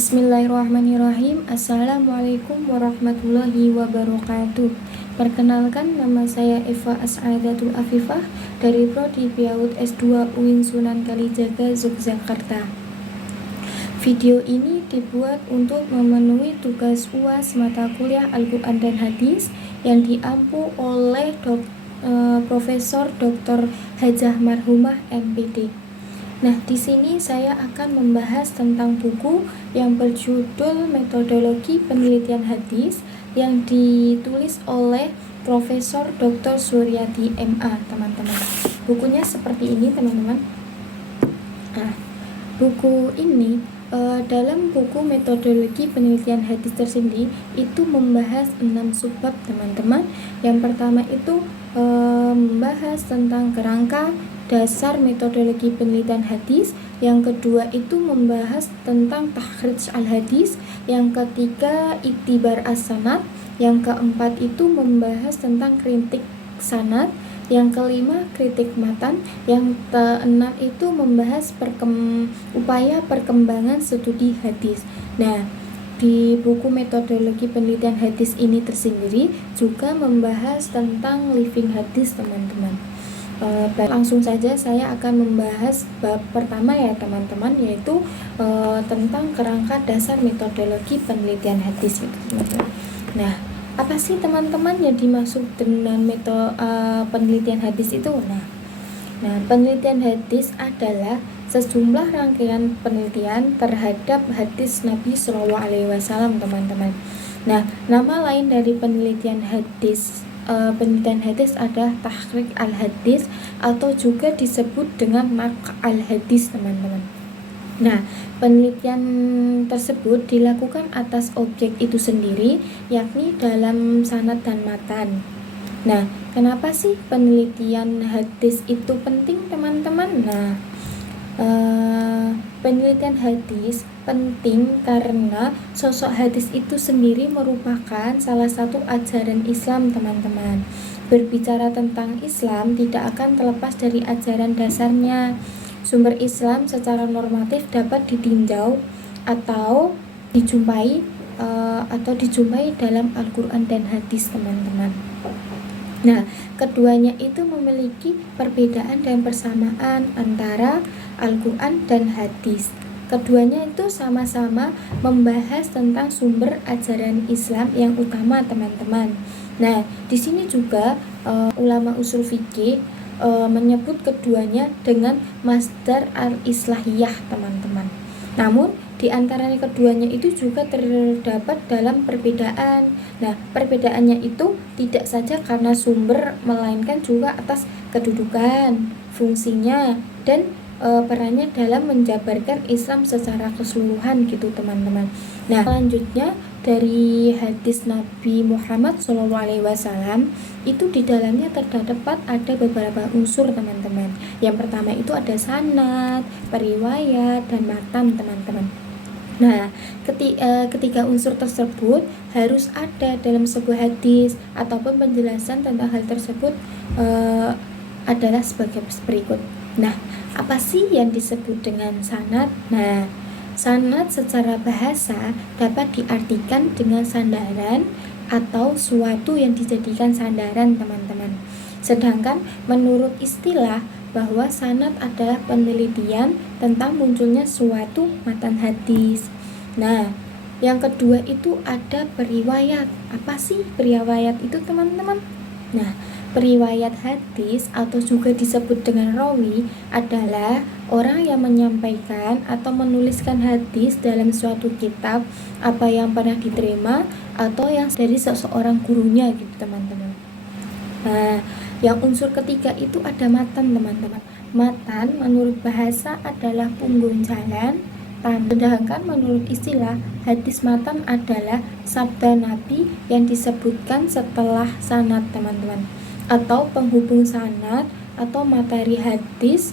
Bismillahirrahmanirrahim. Assalamualaikum warahmatullahi wabarakatuh. Perkenalkan, nama saya Eva As'adatul Afifah dari Prodi PAUD S2 UIN Sunan Kalijaga, Yogyakarta. Video ini dibuat untuk memenuhi tugas UAS mata kuliah Al-Quran dan Hadis yang diampu oleh Profesor Dr. Hajah Marhumah MPD. Nah, di sini saya akan membahas tentang buku yang berjudul Metodologi Penelitian Hadis yang ditulis oleh Profesor Dr. Suryati MA, teman-teman. Bukunya seperti ini, teman-teman. Nah, buku ini dalam buku Metodologi Penelitian Hadis tersendiri itu membahas 6 subbab, teman-teman. Yang pertama itu membahas tentang kerangka dasar metodologi penelitian hadis, yang kedua itu membahas tentang takhrij al-hadis, yang ketiga iktibar as-sanad, yang keempat itu membahas tentang kritik sanad, yang kelima kritik matan, yang keenam itu membahas upaya perkembangan studi hadis. Nah, di buku metodologi penelitian hadis ini tersendiri juga membahas tentang living hadis, teman-teman. Langsung saja saya akan membahas bab pertama ya, teman-teman, yaitu tentang kerangka dasar metodologi penelitian hadis, teman-teman. Nah, apa sih, teman-teman, yang dimaksud dengan penelitian hadis itu? Nah, penelitian hadis adalah sejumlah rangkaian penelitian terhadap hadis Nabi Shallallahu Alaihi Wasallam, teman-teman. Nah, nama lain dari penelitian hadis adalah tahqiq al-hadis atau juga disebut dengan naqd al-hadis, teman-teman. Nah, penelitian tersebut dilakukan atas objek itu sendiri, yakni dalam sanad dan matan. Nah, kenapa sih penelitian hadis itu penting, teman-teman? Nah, penelitian hadis penting karena sosok hadis itu sendiri merupakan salah satu ajaran Islam, teman-teman. Berbicara tentang Islam tidak akan terlepas dari ajaran dasarnya. Sumber Islam secara normatif dapat ditinjau atau dijumpai dalam Al-Quran dan hadis, teman-teman. Nah, keduanya itu memiliki perbedaan dan persamaan antara Al-Quran dan hadis. Keduanya itu sama-sama membahas tentang sumber ajaran Islam yang utama, teman-teman. Nah, di sini juga ulama usul fikih menyebut keduanya dengan masdar al-islahiyah, teman-teman. Namun, di antara keduanya itu juga terdapat dalam perbedaan. Nah, perbedaannya itu tidak saja karena sumber, melainkan juga atas kedudukan, fungsinya, dan perannya dalam menjabarkan Islam secara keseluruhan gitu, teman-teman. Nah, selanjutnya dari hadis Nabi Muhammad SAW itu di dalamnya terdapat ada beberapa unsur, teman-teman. Yang pertama itu ada sanad, periwayat, dan matan, teman-teman. Nah, ketiga unsur tersebut harus ada dalam sebuah hadis, ataupun penjelasan tentang hal tersebut adalah sebagai berikut. Nah, apa sih yang disebut dengan sanad? Nah, sanad secara bahasa dapat diartikan dengan sandaran atau suatu yang dijadikan sandaran, teman-teman. Sedangkan menurut istilah bahwa sanad adalah penelitian tentang munculnya suatu matan hadis. Nah, yang kedua itu ada periwayat. Apa sih periwayat itu, teman-teman? Nah, periwayat hadis atau juga disebut dengan rawi adalah orang yang menyampaikan atau menuliskan hadis dalam suatu kitab, apa yang pernah diterima atau yang dari seseorang gurunya gitu, teman-teman. Nah, yang unsur ketiga itu ada matan, teman-teman. Matan menurut bahasa adalah punggung jalan, sedangkan menurut istilah hadis matan adalah sabda Nabi yang disebutkan setelah sanad, teman-teman, atau penghubung sanad atau materi hadis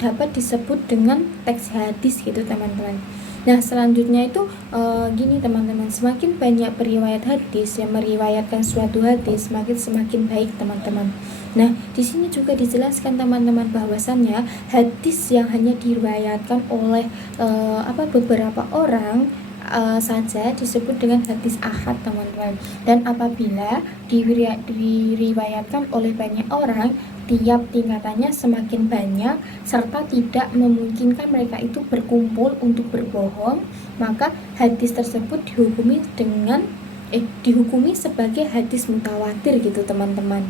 dapat disebut dengan teks hadis gitu, teman-teman. Nah, selanjutnya itu gini, teman-teman, semakin banyak periwayat hadis yang meriwayatkan suatu hadis, semakin baik, teman-teman. Nah, di sini juga dijelaskan teman-teman bahwasannya hadis yang hanya diriwayatkan oleh beberapa orang saja disebut dengan hadis ahad, teman-teman. Dan apabila diriwayatkan oleh banyak orang, tiap tingkatannya semakin banyak serta tidak memungkinkan mereka itu berkumpul untuk berbohong, maka hadis tersebut dihukumi sebagai hadis mutawatir gitu, teman-teman.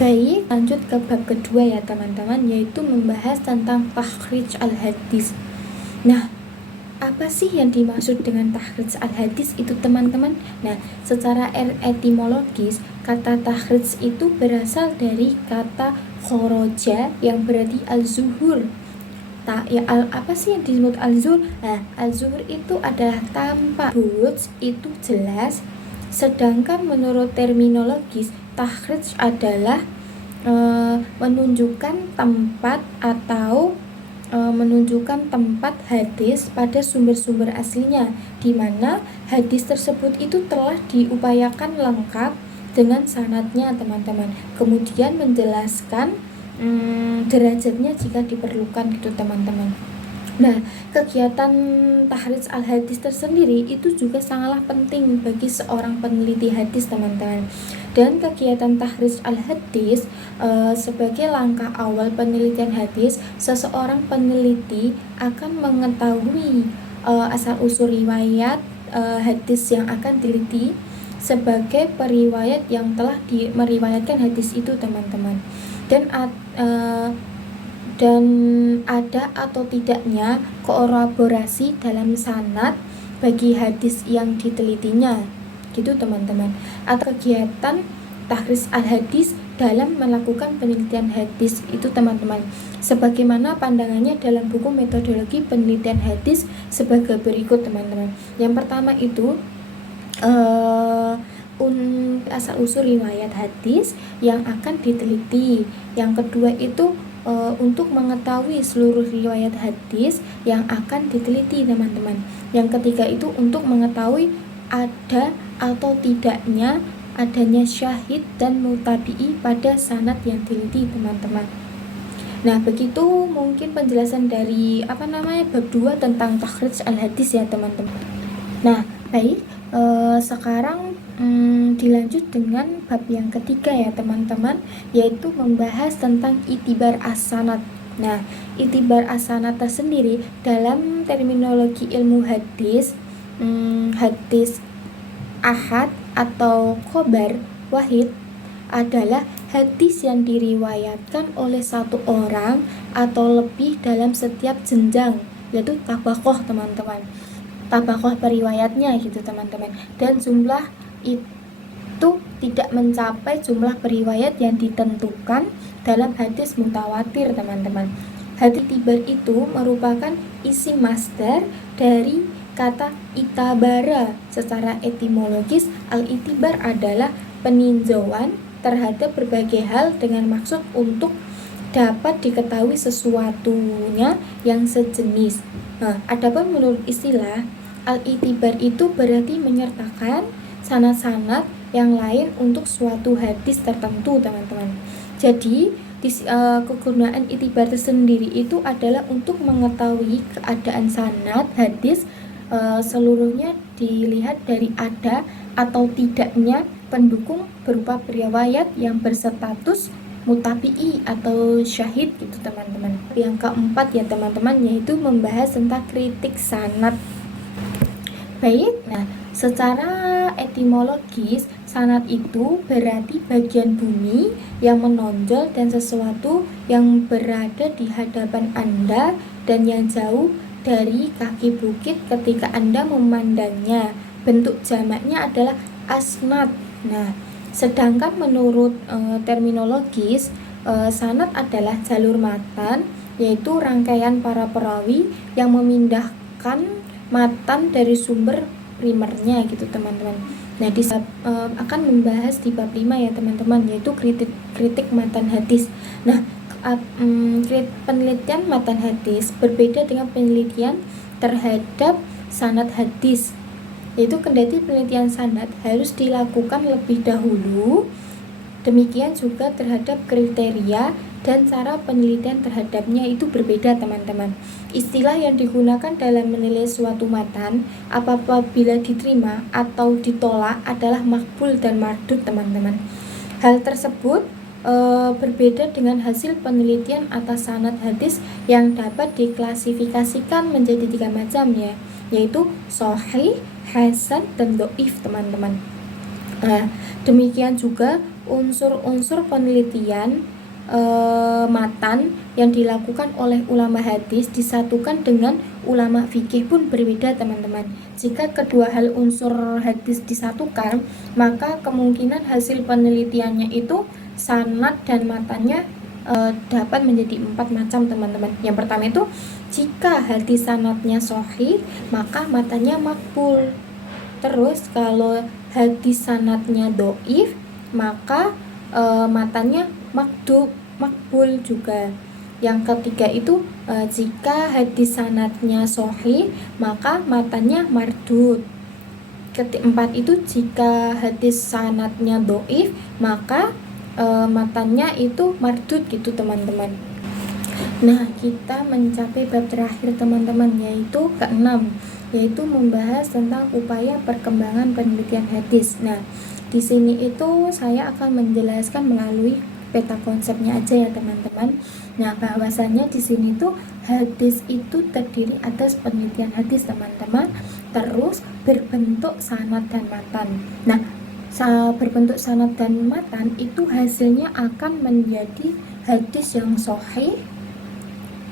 Baik, lanjut ke bab kedua ya teman-teman, yaitu membahas tentang takhrij al-hadis. Nah, apa sih yang dimaksud dengan takhrij al-hadis itu, teman-teman? Nah, secara etimologis, kata takhrij itu berasal dari kata khoroja yang berarti al-zuhur. Apa sih yang disebut al-zuhur? Nah, al-zuhur itu adalah tampak, itu jelas. Sedangkan menurut terminologis, takhrij adalah menunjukkan tempat atau menunjukkan tempat hadis pada sumber-sumber aslinya, di mana hadis tersebut itu telah diupayakan lengkap dengan sanadnya, teman-teman. Kemudian menjelaskan derajatnya jika diperlukan gitu, teman-teman. Nah, kegiatan takhrij al-hadis tersendiri itu juga sangatlah penting bagi seorang peneliti hadis, teman-teman. Dan kegiatan takhrij al-hadis sebagai langkah awal penelitian hadis, seseorang peneliti akan mengetahui asal-usul riwayat hadis yang akan diliti sebagai periwayat yang telah meriwayatkan hadis itu, teman-teman. Dan ada atau tidaknya kolaborasi dalam sanad bagi hadis yang ditelitinya gitu, teman-teman. Atau kegiatan takhrij al-hadis dalam melakukan penelitian hadis itu, teman-teman. Sebagaimana pandangannya dalam buku metodologi penelitian hadis sebagai berikut, teman-teman. Yang pertama itu asal-usul riwayat hadis yang akan diteliti. Yang kedua itu untuk mengetahui seluruh riwayat hadis yang akan diteliti, teman-teman. Yang ketiga itu untuk mengetahui ada atau tidaknya adanya syahid dan mutabi'i pada sanad yang diteliti, teman-teman. Nah, begitu mungkin penjelasan dari bab 2 tentang takhrij al-hadis ya, teman-teman. Nah, baik, sekarang dilanjut dengan bab yang ketiga ya, teman-teman, yaitu membahas tentang itibar as-sanad. Nah, itibar as-sanad tersendiri dalam terminologi ilmu hadis, hadis ahad atau khobar wahid adalah hadis yang diriwayatkan oleh satu orang atau lebih dalam setiap jenjang, yaitu tabaqoh, teman-teman. Tabaqoh periwayatnya gitu, teman-teman. Dan jumlah itu tidak mencapai jumlah periwayat yang ditentukan dalam hadis mutawatir, teman-teman. Hadis itibar itu merupakan isim masdar dari kata itabara. Secara etimologis, al-itibar adalah peninjauan terhadap berbagai hal dengan maksud untuk dapat diketahui sesuatunya yang sejenis. Nah, adapun menurut istilah, al-itibar itu berarti menyertakan sanad-sanad yang lain untuk suatu hadis tertentu, teman-teman. Jadi kegunaan itibar tersendiri itu adalah untuk mengetahui keadaan sanad hadis seluruhnya dilihat dari ada atau tidaknya pendukung berupa riwayat yang berstatus mutabi'i atau syahid gitu, teman-teman. Yang keempat ya, teman-teman, yaitu membahas tentang kritik sanad. Baik, nah, secara etimologis sanad itu berarti bagian bumi yang menonjol dan sesuatu yang berada di hadapan Anda dan yang jauh dari kaki bukit ketika Anda memandangnya. Bentuk jamaknya adalah asnad. Nah, sedangkan menurut terminologis, sanad adalah jalur matan, yaitu rangkaian para perawi yang memindahkan matan dari sumber primernya gitu, teman-teman. Nah, akan membahas di bab 5 ya, teman-teman, yaitu kritik matan hadis. Nah, penelitian matan hadis berbeda dengan penelitian terhadap sanad hadis, yaitu kendati penelitian sanad harus dilakukan lebih dahulu Demikian juga terhadap kriteria dan cara penelitian terhadapnya itu berbeda, teman-teman. Istilah yang digunakan dalam menilai suatu matan apabila diterima atau ditolak adalah makbul dan mardud, teman-teman. Hal tersebut berbeda dengan hasil penelitian atas sanad hadis yang dapat diklasifikasikan menjadi 3 macam, ya, yaitu sahih, hasan, dan dhaif, teman-teman. Demikian juga unsur-unsur penelitian matan yang dilakukan oleh ulama hadis disatukan dengan ulama fikih pun berbeda, teman-teman. Jika kedua hal unsur hadis disatukan, maka kemungkinan hasil penelitiannya itu sanad dan matannya dapat menjadi 4 macam, teman-teman. Yang pertama itu, jika hadis sanadnya sahih, maka matannya makbul. Terus kalau hadis sanadnya dhaif, maka matannya makbul juga. Yang ketiga itu, jika hadis sanadnya sahih, maka matannya mardud. Keempat itu, jika hadis sanadnya dhaif, maka matannya itu mardud gitu, teman-teman. Nah, kita mencapai bab terakhir, teman-teman, yaitu ke-6, yaitu membahas tentang upaya perkembangan penelitian hadis. Nah, di sini itu saya akan menjelaskan melalui peta konsepnya aja, ya, teman-teman. Nah, bahwasannya di sini tuh hadis itu terdiri atas penelitian hadis, teman-teman, terus berbentuk sanad dan matan. Nah, berbentuk sanad dan matan itu hasilnya akan menjadi hadis yang sahih,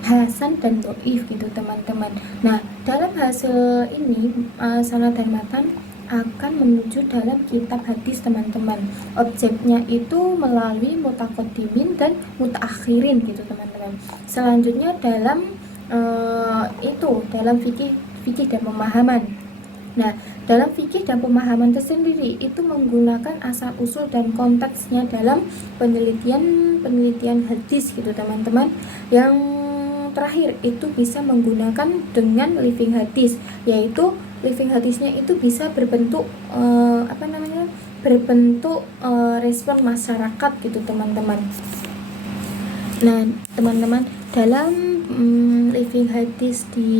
hasan, dan dhaif gitu, teman-teman. Nah, dalam hasil ini sanad dan matan akan menuju dalam kitab hadis, teman-teman. Objeknya itu melalui mutaqaddimin dan mutaakhirin gitu, teman-teman. Selanjutnya dalam dalam fikih dan pemahaman. Nah, dalam fikih dan pemahaman tersendiri itu menggunakan asal-usul dan konteksnya dalam penelitian hadis gitu, teman-teman. Yang terakhir itu bisa menggunakan dengan living hadis, yaitu living hadisnya itu bisa berbentuk respon masyarakat gitu, teman-teman. Nah, teman-teman, dalam living hadis di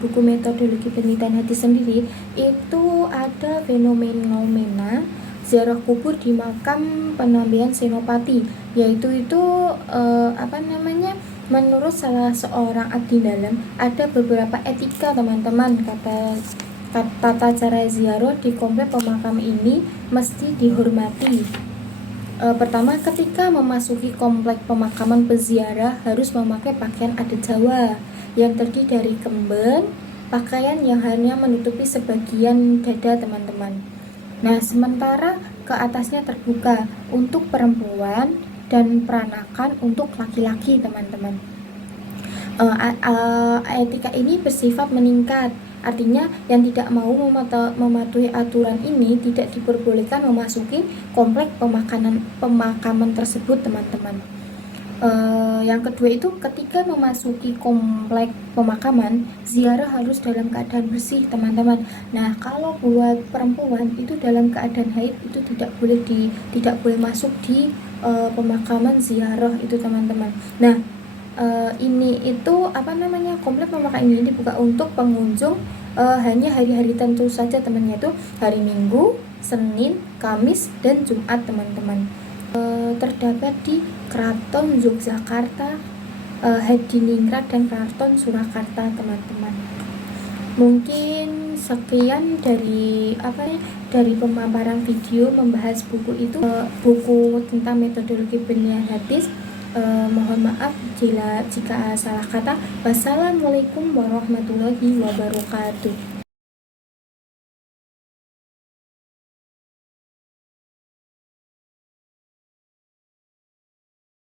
buku metodologi penelitian hadis sendiri itu ada fenomena ziarah kubur di makam penambihan Senopati, yaitu menurut salah seorang abdi dalam ada beberapa etika, teman-teman. Tata cara ziarah di komplek pemakaman ini mesti dihormati. Pertama, ketika memasuki komplek pemakaman, peziarah harus memakai pakaian adat Jawa yang terdiri dari kemben, pakaian yang hanya menutupi sebagian dada, teman-teman. Nah, sementara ke atasnya terbuka untuk perempuan dan peranakan untuk laki-laki, teman-teman. Etika ini bersifat meningkat. Artinya yang tidak mau mematuhi aturan ini tidak diperbolehkan memasuki komplek pemakaman tersebut, teman-teman. Yang kedua itu, ketika memasuki komplek pemakaman, ziarah harus dalam keadaan bersih, teman-teman. Nah, kalau buat perempuan itu dalam keadaan haid itu tidak boleh masuk di pemakaman ziarah itu, teman-teman. Nah, komplek pemakaman ini dibuka untuk pengunjung hanya hari-hari tentu saja, temannya, itu hari Minggu, Senin, Kamis, dan Jumat, teman-teman. Terdapat di Keraton Yogyakarta, Hadiningrat, dan Keraton Surakarta, teman-teman. Mungkin sekian dari pemaparan video membahas buku itu, buku tentang metodologi penelitian hadis. Mohon maaf jika salah kata. Wassalamualaikum warahmatullahi wabarakatuh.